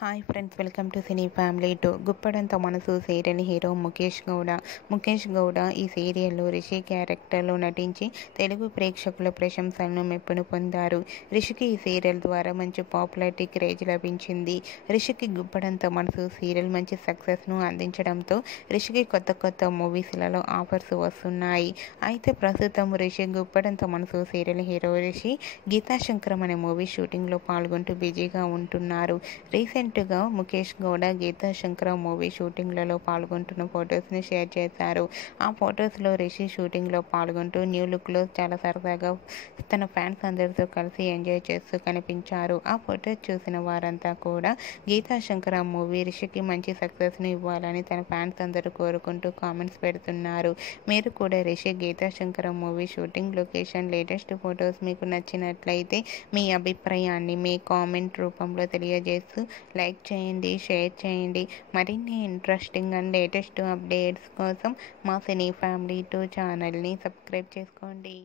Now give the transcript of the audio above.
Hi friends, welcome to cine family two. గుప్పడంత మనసు serial hero Mukesh Gowda ఈ సీరియల్లో రిషి క్యారెక్టర్లో నటించి తెలుగు ప్రేక్షకుల ప్రశంసలను మెప్పును పొందారు. రిషికి ఈ సీరియల్ ద్వారా మంచి పాపులారిటీ క్రేజ్ లభించింది. రిషికి గుప్పడంత మనసు సీరియల్ మంచి సక్సెస్ను అందించడంతో రిషికి కొత్త మూవీస్లలో ఆఫర్స్ వస్తున్నాయి. అయితే ప్రస్తుతం రిషి గుప్పడంత మనసు సీరియల్ హీరో రిషి గీతాశంకరం అనే మూవీ షూటింగ్లో పాల్గొంటూ బిజీగా ఉంటున్నారు. రీసెంట్గా ముఖేష్ గౌడ గీతాశంకరం మూవీ షూటింగ్లలో పాల్గొంటున్న ఫొటోస్ని షేర్ చేశారు. ఆ ఫొటోస్లో రిషి షూటింగ్లో పాల్గొంటూ న్యూ లుక్లో చాలా సరదాగా తన ఫ్యాన్స్ అందరితో కలిసి ఎంజాయ్ చేస్తూ కనిపించారు. ఆ ఫొటోస్ చూసిన వారంతా కూడా గీతాశంకరం మూవీ రిషికి మంచి సక్సెస్ను ఇవ్వాలని తన ఫ్యాన్స్ అందరూ కోరుకుంటూ కామెంట్స్ పెడుతున్నారు. మీరు కూడా Rishi Geethashankaram movie shooting location latest photos మీకు నచ్చినట్లయితే మీ అభిప్రాయాన్ని మీ కామెంట్ రూపంలో తెలియజేస్తూ లైక్ చేయండి, షేర్ చేయండి. మరిన్ని ఇంట్రెస్టింగ్ అండ్ లేటెస్ట్ అప్డేట్స్ కోసం మా సినీ ఫ్యామిలీ 2 ఛానల్ని సబ్స్క్రైబ్ చేసుకోండి.